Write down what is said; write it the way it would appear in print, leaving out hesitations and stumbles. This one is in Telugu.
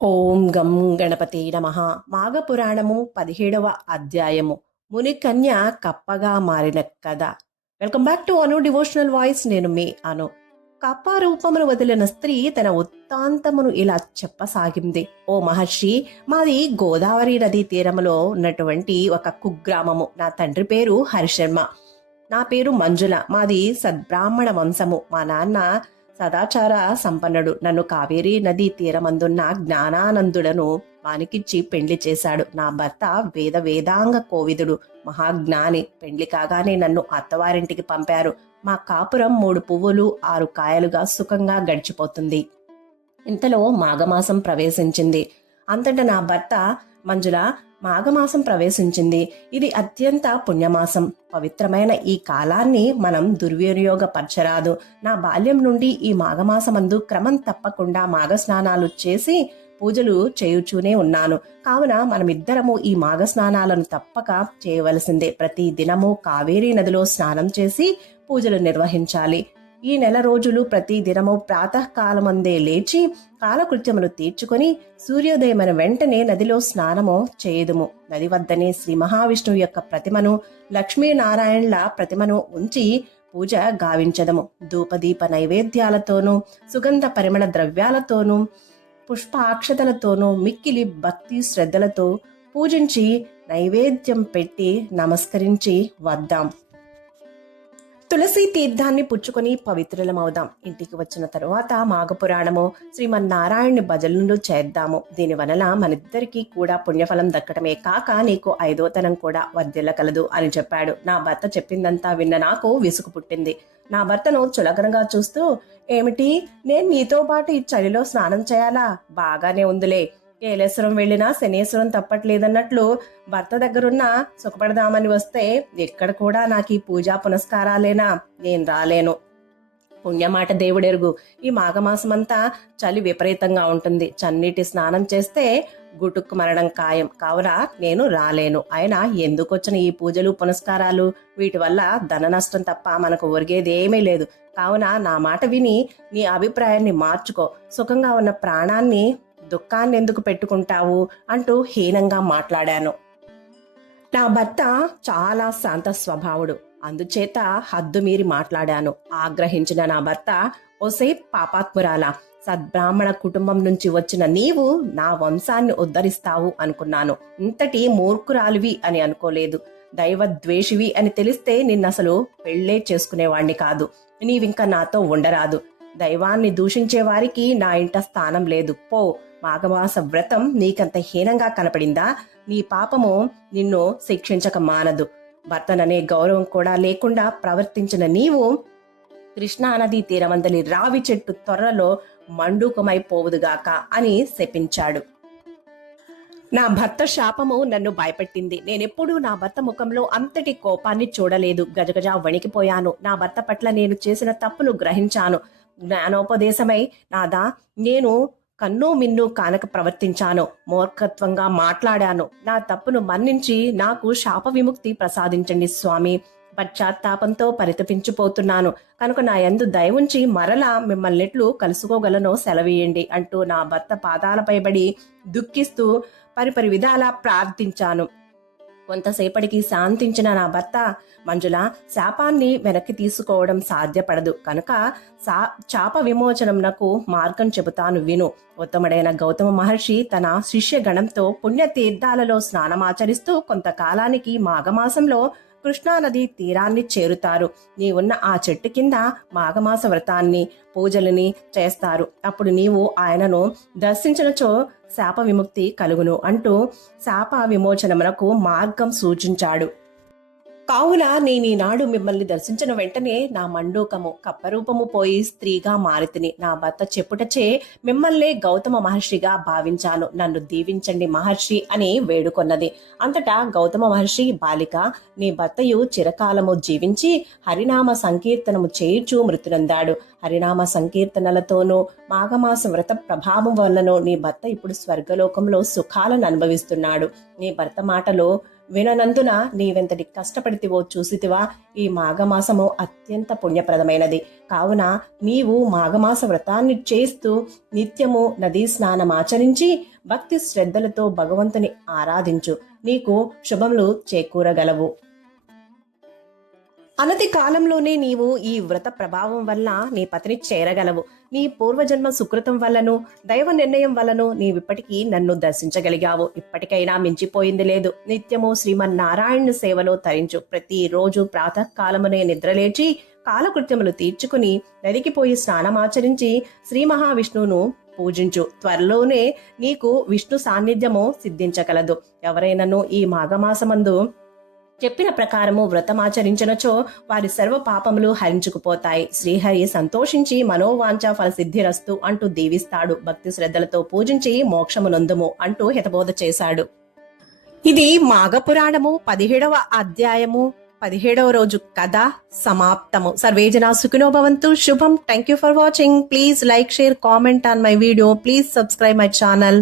ఓం గం గణపతే నమః. మాఘపురాణము 17వ అధ్యాయము. మునికన్య కప్పగా మారిన కథ. Welcome back to Anu devotional voice. నేను మీ అను. కప్ప రూపమును వదిలిన స్త్రీ తన వృత్తాంతమును ఇలా చెప్పసాగింది. ఓ మహర్షి, మాది గోదావరి నదీ తీరములో ఉన్నటువంటి ఒక కుగ్రామము. నా తండ్రి పేరు హరిశర్మ, నా పేరు మంజుల. మాది సద్బ్రాహ్మణ వంశము. మా నాన్న సదాచార సంపన్నుడు. నన్ను కావేరీ నదీ తీరమందున్న జ్ఞానానందుడను వానికిచ్చి పెండ్లి చేశాడు. నా భర్త వేదాంగ కోవిదుడు, మహాజ్ఞాని. పెండ్లి కాగానే నన్ను అత్తవారింటికి పంపారు. మా కాపురం 3 పువ్వులు 6 కాయలుగా సుఖంగా గడిచిపోతుంది. ఇంతలో మాఘమాసం ప్రవేశించింది. అంతటా నా భర్త, మంజుల, మాఘమాసం ప్రవేశించింది. ఇది అత్యంత పుణ్యమాసం. పవిత్రమైన ఈ కాలాన్ని మనం దుర్వినియోగపరచరాదు. నా బాల్యం నుండి ఈ మాఘమాసమందు క్రమం తప్పకుండా మాఘ స్నానాలు చేసి పూజలు చేయుచూనే ఉన్నాను. కావున మనమిద్దరము ఈ మాఘ స్నానాలను తప్పక చేయవలసిందే. ప్రతి దినము కావేరీ నదిలో స్నానం చేసి పూజలు నిర్వహించాలి. ఈ నెల రోజులు ప్రతి దినము ప్రాతకాలమందే లేచి కాలకృత్యములు తీర్చుకొని సూర్యోదయమైన వెంటనే నదిలో స్నానము చేయుదుము. నది వద్దనే శ్రీ మహావిష్ణువు యొక్క ప్రతిమను, లక్ష్మీనారాయణుల ప్రతిమను ఉంచి పూజ గావించదము. ధూపదీప నైవేద్యాలతోనూ సుగంధ పరిమళ ద్రవ్యాలతోనూ పుష్పాక్షతలతోనూ మిక్కిలి భక్తి శ్రద్ధలతో పూజించి నైవేద్యం పెట్టి నమస్కరించి వద్దాం. తులసి తీర్థాన్ని పుచ్చుకొని పవిత్రులమవుదాం. ఇంటికి వచ్చిన తరువాత మాఘపురాణము, శ్రీమన్నారాయణుని భజనలు చేద్దాము. దీని వలన మనిద్దరికీ కూడా పుణ్యఫలం దక్కటమే కాక నీకు 5వ కూడా వర్ధిల్లకలదు అని చెప్పాడు. నా భర్త చెప్పిందంతా విన్న నాకు విసుగు పుట్టింది. నా భర్తను చులకనగా చూస్తూ, ఏమిటి, నేను నీతో పాటు ఈ చలిలో స్నానం చేయాలా? బాగానే ఉందిలే. ఏలేశ్వరం వెళ్ళినా శనేశ్వరం తప్పట్లేదన్నట్లు భర్త దగ్గరున్న సుఖపడదామని వస్తే ఎక్కడ కూడా నాకు ఈ పూజా పునస్కారాలేనా? నేను రాలేను. పుణ్యమాట దేవుడెరుగు. ఈ మాఘమాసమంతా చలి విపరీతంగా ఉంటుంది. చన్నీటి స్నానం చేస్తే గుటుక్కు మరణం ఖాయం. కావున నేను రాలేను. అయినా ఎందుకు వచ్చిన ఈ పూజలు పునస్కారాలు? వీటి వల్ల ధన నష్టం తప్ప మనకు ఒరిగేది ఏమీ లేదు. కావున నా మాట విని నీ అభిప్రాయాన్ని మార్చుకో. సుఖంగా ఉన్న ప్రాణాన్ని దుఃఖాన్ని ఎందుకు పెట్టుకుంటావు అంటూ హీనంగా మాట్లాడాను. నా భర్త చాలా శాంత స్వభావుడు. అందుచేత హద్దు మీరి మాట్లాడాను. ఆగ్రహించిన నా భర్త, ఓసే పాపాత్మురాలా, సద్బ్రాహ్మణ కుటుంబం నుంచి వచ్చిన నీవు నా వంశాన్ని ఉద్ధరిస్తావు అనుకున్నాను. ఇంతటి మూర్ఖురాలివి అని అనుకోలేదు. దైవద్వేషివి అని తెలిస్తే నిన్నసలు పెళ్లే చేసుకునేవాణ్ణి కాదు. నీవింక నాతో ఉండరాదు. దైవాన్ని దూషించే వారికి నా ఇంట స్థానం లేదు. పో. మాఘమాస వ్రతం నీకంత హీనంగా కనపడిందా? నీ పాపము నిన్ను శిక్షించక మానదు. భర్తననే గౌరవం కూడా లేకుండా ప్రవర్తించిన నీవు కృష్ణానదీ తీరమందలి రావి చెట్టు త్వరలో మండూకమైపోవుదుగాక అని శపించాడు. నా భర్త శాపము నన్ను భయపెట్టింది. నేనెప్పుడూ నా భర్త ముఖంలో అంతటి కోపాన్ని చూడలేదు. గజగజ వణికిపోయాను. నా భర్త పట్ల నేను చేసిన తప్పును గ్రహించాను. జ్ఞానోపదేశమై, నాదా, నేను కన్ను మిన్ను కానక ప్రవర్తించాను. మూర్ఖత్వంగా మాట్లాడాను. నా తప్పును మన్నించి నాకు శాప విముక్తి ప్రసాదించండి స్వామి. పశ్చాత్తాపంతో పరితపించిపోతున్నాను కనుక నా యందు దయవుంచి మరలా మిమ్మల్నెట్లు కలుసుకోగలనో సెలవీయండి అంటూ నా భర్త పాదాలపై పడి దుఃఖిస్తూ పరిపరి విధాలా ప్రార్థించాను. కొంతసేపటికి శాంతించిన నా భర్త, మంజుల, శాపాన్ని వెనక్కి తీసుకోవడం సాధ్యపడదు కనుక శాప విమోచనమునకు మార్గం చెబుతాను విను. ఉత్తముడైన గౌతమ మహర్షి తన శిష్యగణంతో పుణ్యతీర్థాలలో స్నానమాచరిస్తూ కొంతకాలానికి మాఘమాసంలో కృష్ణానది తీరాన్ని చేరుతారు. నీవున్న ఆ చెట్టు కింద మాఘమాస వ్రతాన్ని, పూజలని చేస్తారు. అప్పుడు నీవు ఆయనను దర్శించినచో శాప విముక్తి కలుగును అంటూ శాప విమోచనమునకు మార్గం సూచించాడు. కావున నేనీనాడు మిమ్మల్ని దర్శించిన వెంటనే నా మండూకము కప్పరూపము పోయి స్త్రీగా మారితిని. నా భర్త చెప్పుటచే మిమ్మల్నే గౌతమ మహర్షిగా భావించాను. నన్ను దీవించండి మహర్షి అని వేడుకొన్నది. అంతటా గౌతమ మహర్షి, బాలిక, నీ భర్తయు చిరకాలము జీవించి హరినామ సంకీర్తనము చేయుచూ మృతునందాడు. హరినామ సంకీర్తనలతోనూ మాఘమాస వ్రత ప్రభావం వల్లనో నీ భర్త ఇప్పుడు స్వర్గలోకంలో సుఖాలను అనుభవిస్తున్నాడు. నీ భర్త మాటలో విననందున నీవెంతటి కష్టపడితివో చూసితివా. ఈ మాఘమాసము అత్యంత పుణ్యప్రదమైనది కావున నీవు మాఘమాస వ్రతాన్ని చేస్తూ నిత్యము నదీ స్నానమాచరించి భక్తి శ్రద్ధలతో భగవంతుని ఆరాధించు. నీకు శుభములు చేకూరగలవు. అనతి కాలంలోనే నీవు ఈ వ్రత ప్రభావం వల్ల నీ పతిని చేరగలవు. నీ పూర్వజన్మ సుకృతం వల్లను దైవ నిర్ణయం వల్లను నీవిప్పటికీ నన్ను దర్శించగలిగావు. ఇప్పటికైనా మించిపోయింది లేదు. నిత్యము శ్రీమన్నారాయణ సేవలో తరించు. ప్రతిరోజు ప్రాతకాలమునే నిద్రలేచి కాలకృత్యములు తీర్చుకుని నదికి పోయి స్నానమాచరించి శ్రీ మహావిష్ణువును పూజించు. త్వరలోనే నీకు విష్ణు సాన్నిధ్యము సిద్ధించగలదు. ఎవరైనాను ఈ మాఘమాసమందు చెప్పిన ప్రకారము వ్రతమాచరించినచో వారి సర్వ పాపములు హరించుకుపోతాయి. శ్రీహరి సంతోషించి మనోవాంఛ ఫలసిద్ధిరస్తు అంటూ దీవిస్తాడు. భక్తి శ్రద్ధలతో పూజించి మోక్షమునందుము అంటూ హితబోధ చేశాడు. ఇది మాఘపురాణము 17వ అధ్యాయము 17వ రోజు కథ సమాప్తము. సర్వేజన సుఖినో భవంతు. శుభం. Thank you for watching. Please like, share, comment on my video. Please subscribe my channel.